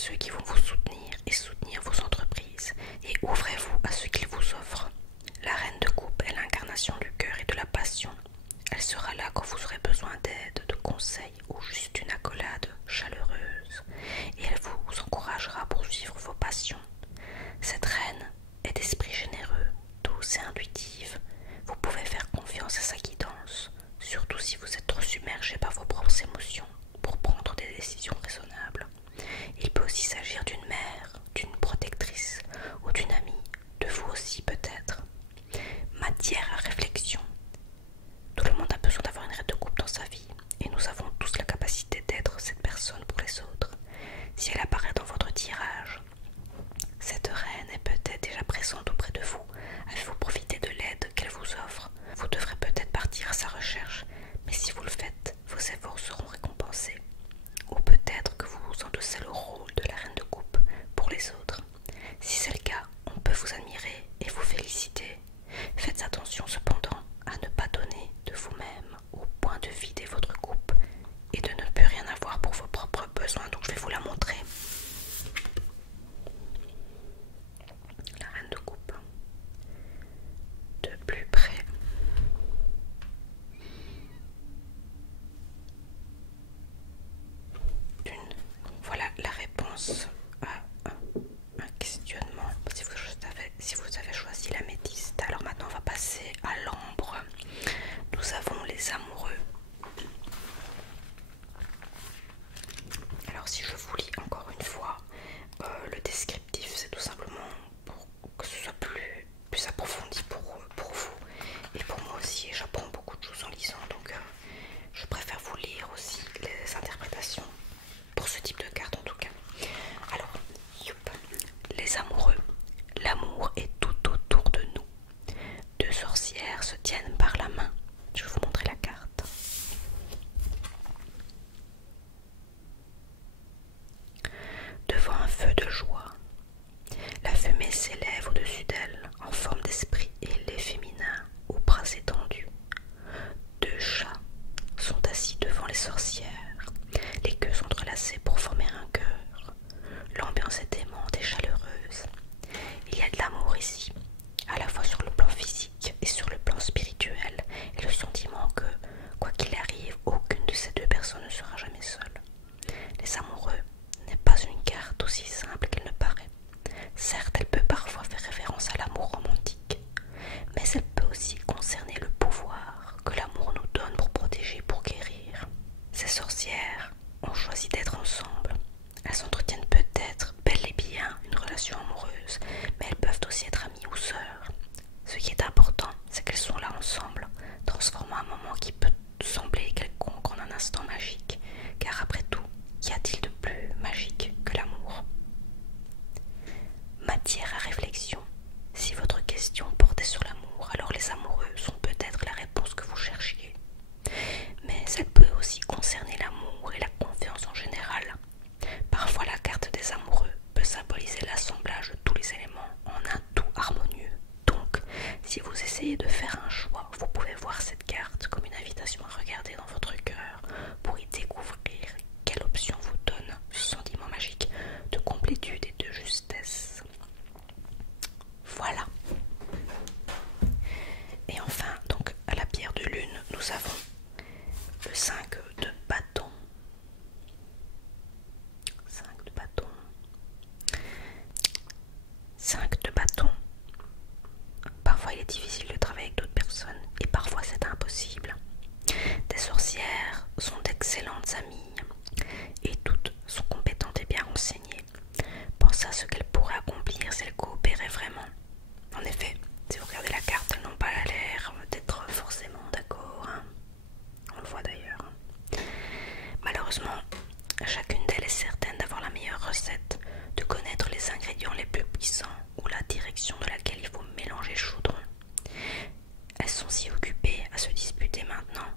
ceux qui vont vous soutenir et soutenir vos entreprises, et ouvrez-vous à ce qu'ils vous offrent. La reine de coupe est l'incarnation du cœur et de la passion. Elle sera là quand vous aurez besoin d'aide, de conseils ou juste une accolade chaleureuse, et elle vous encouragera à poursuivre vos passions. Cette reine est d'esprit généreux, douce et intuitive. Vous pouvez faire confiance à sa guidance, surtout si vous êtes trop submergé par vos propres émotions pour prendre des décisions raisonnables. Il peut aussi s'agir d'une mère, d'une protectrice ou d'une amie, de vous aussi peut-être. Matière à réflexion. Tout le monde a besoin d'avoir une reine de coupe dans sa vie, et nous avons tous la capacité d'être cette personne pour les autres. Si elle apparaît dans votre tirage, cette reine est peut-être déjà présente auprès de vous. Avez-vous profité de l'aide qu'elle vous offre? Vous devrez peut-être partir à sa recherche, mais si vous le faites, vos efforts seront récompensés. Ou peut-être que vous endossez le rôle de la reine de coupe pour les autres. Si c'est le cas, on peut vous admirer et vous féliciter. Faites attention cependant à ne pas donner de vous-même au point de vider votre coupe et de ne plus rien avoir pour vos propres besoins. Donc je vais vous la montrer. La reine de coupe de plus près. Voilà la réponse à un questionnement. Si vous avez choisi l'améthyste, alors maintenant on va passer à l'ambre. Nous avons les amoureux. Alors si je vous lis encore une fois, le descriptif, c'est tout simplement pour que ce soit plus approfondi pour vous et pour moi aussi. Et j'apprends beaucoup de choses en lisant, donc je préfère vous lire aussi les interprétations pour ce type de carte en tout cas. Alors, les amoureux. L'amour est tout autour de nous. Deux sorcières se tiennent par la main. Je vais vous montrer la carte. Devant un feu de joie, la fumée s'élève au-dessus d'elle en forme d'esprit ailé féminin aux bras étendus. Deux chats sont assis devant les sorcières, les queues entrelacées pour former un cœur. L'ambiance est aimante et chaleureuse. Il y a de l'amour ici, à la fois sur le plan physique et sur le plan spirituel, et le sentiment que, quoi qu'il arrive, aucune de ces deux personnes ne sera jamais seule. Les amoureux n'est pas une carte aussi simple qu'elle ne paraît. Certes, elle peut parfois faire référence à l'amour romantique, mais elle peut aussi concerner le pouvoir que l'amour nous donne pour protéger, pour guérir. Ces sorcières ont choisi d'être ensemble. Elles entretiennent peut-être bel et bien une relation amoureuse, mais elles peuvent aussi être amies ou sœurs. Ce qui est important, c'est qu'elles sont là ensemble, transformant un moment qui peut sembler quelconque en un instant magique, car après tout, qu'y a-t-il de plus magique que l'amour? Matière à réflexion. Si votre question portait sur l'amour, alors les amoureux sont peut-être la réponse que vous cherchiez. Mais elle peut aussi concerner l'amour et la confiance en général. Parfois la carte des amoureux peut symboliser l'assemblage de tous les éléments en un tout harmonieux. Donc, si vous essayez de faire un choix, vous pouvez voir cette carte comme une invitation à regarder dans votre cœur pour y découvrir quelle option vous donne ce sentiment magique de complétude et de justesse. Voilà. Et enfin, donc à la pierre de lune, nous avons le 5 de bâton. 5 de bâton. 5 de bâton. Parfois il est difficile de travailler avec d'autres personnes et parfois c'est impossible. Des sorcières sont d'excellentes amies et toutes sont compétentes et bien renseignées. Pensez à ce qu'elles pourraient accomplir si elles coopéraient vraiment. En effet, si vous regardez la carte, elles n'ont pas l'air d'être forcément d'accord, hein. On le voit d'ailleurs. Malheureusement, chacune d'elles est certaine d'avoir la meilleure recette, de connaître les ingrédients les plus puissants ou la direction de laquelle il faut mélanger le chaudron. Elles sont si occupées à se disputer maintenant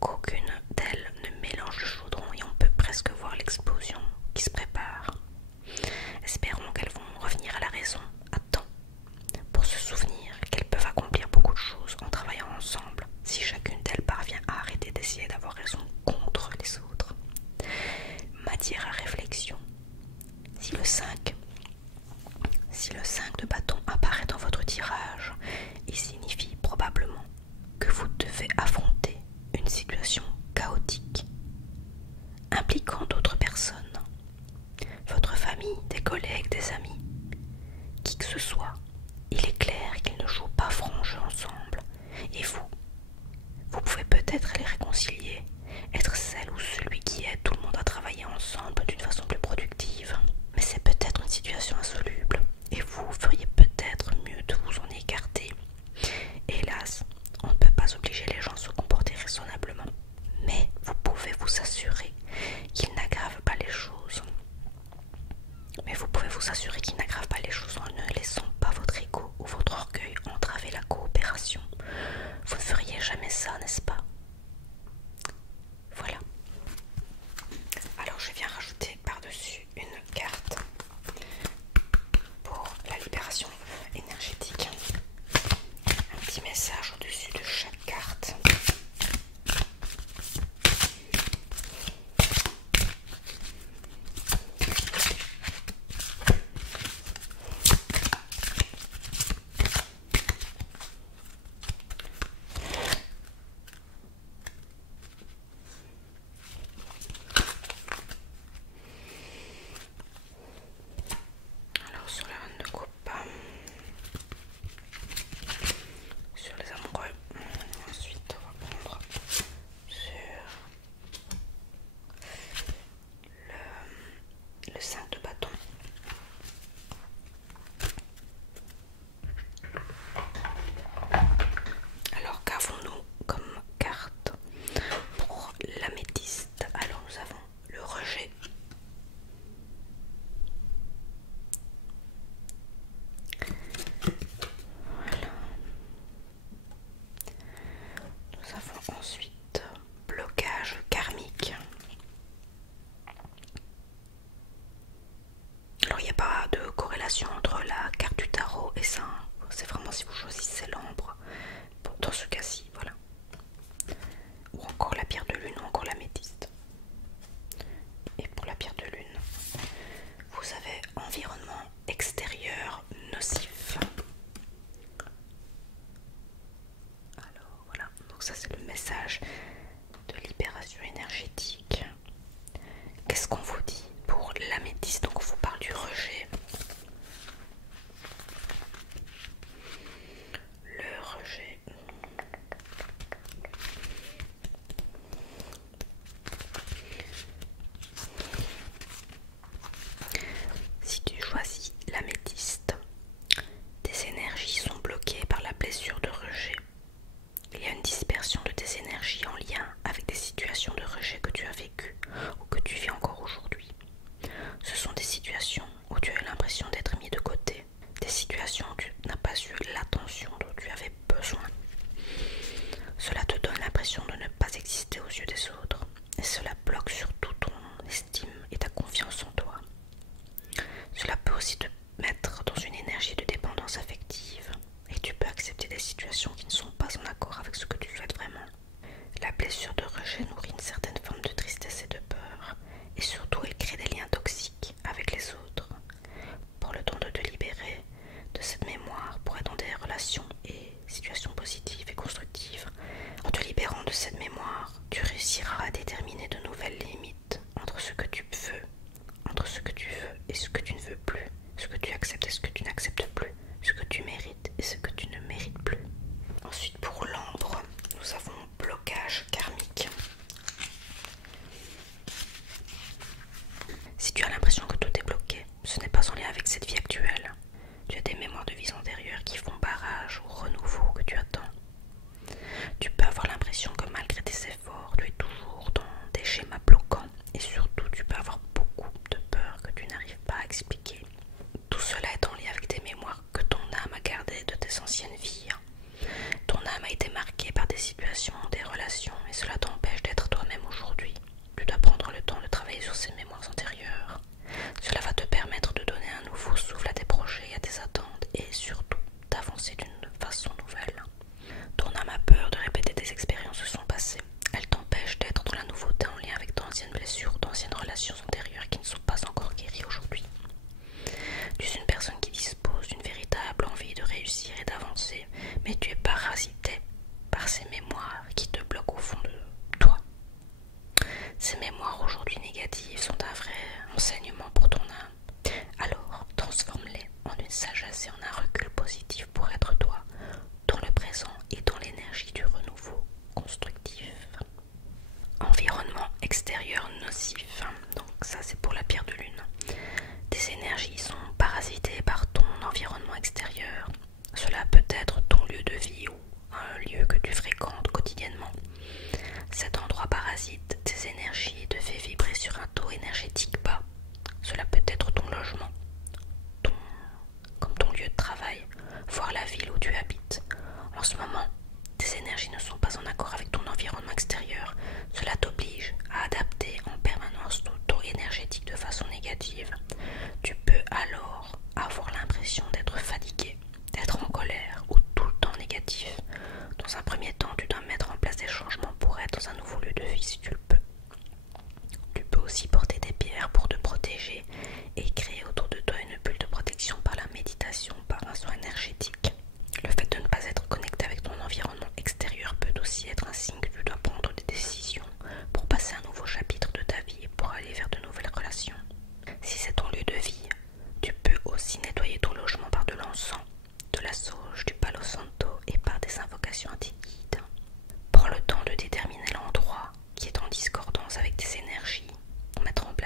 qu'aucune d'elles ne mélange le chaudron et on peut presque voir l'explosion qui se prépare. Espérons qu'elles vont revenir à la raison à temps pour se souvenir qu'elles peuvent accomplir beaucoup de choses en travaillant ensemble si chacune d'elles parvient à arrêter d'essayer d'avoir raison contre les autres. Matière à réflexion. Si réconcilier, être celle ou celui qui aide tout le monde à travailler ensemble d'une façon plus productive. Mais c'est peut-être une situation insoluble et vous feriez peut-être mieux de vous en écarter. Hélas, on ne peut pas obliger les gens à se comporter raisonnablement, mais vous pouvez vous assurer qu'ils n'aggravent pas les choses. En ne laissant pas votre ego ou votre orgueil entraver la coopération. Vous ne feriez jamais ça, n'est-ce pas? Voilà. Alors je viens rajouter par-dessus une carte pour la libération énergétique. Un petit message au-dessus de chaque carte. Alors sur la reine de coupe, sur les amoureux, ensuite on va prendre sur le 5 de bâton. Alors qu'avons-nous comme carte pour l'améthyste? Alors nous avons le rejet, voilà. Nous avons ensuite blocage karmique. Alors il n'y a pas de corrélation entre la carte du tarot et ça, c'est vraiment si vous choisissez l'ambre, dans ce cas-ci, voilà. Ou encore la pierre de lune, ou encore l'améthyste. Et pour la pierre de lune, vous avez environnement extérieur nocif. Alors voilà, donc ça c'est le message de libération énergétique. Qu'est-ce qu'on vous dit pour l'améthyste? Donc on vous parle du rejet. Le rejet.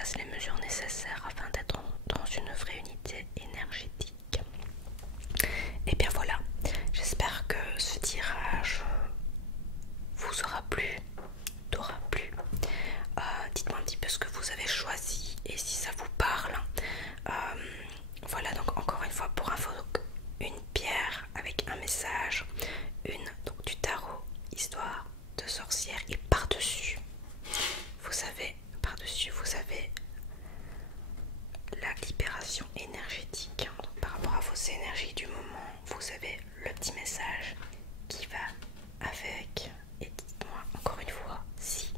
place les mesures nécessaires afin d'être dans une vraie unité énergétique. Et bien voilà, j'espère que ce tirage vous aura plu, t'aura plu. Dites-moi un petit peu ce que vous avez choisi et si ça vous parle. Voilà, donc encore une fois pour info, une pierre avec un message, une donc du tarot, histoire de sorcière, et par-dessus, vous avez la libération énergétique. Donc, par rapport à vos énergies du moment, vous avez le petit message qui va avec. Et dites-moi encore une fois si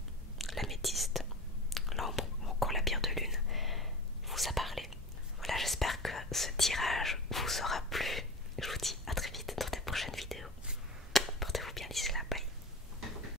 l'améthyste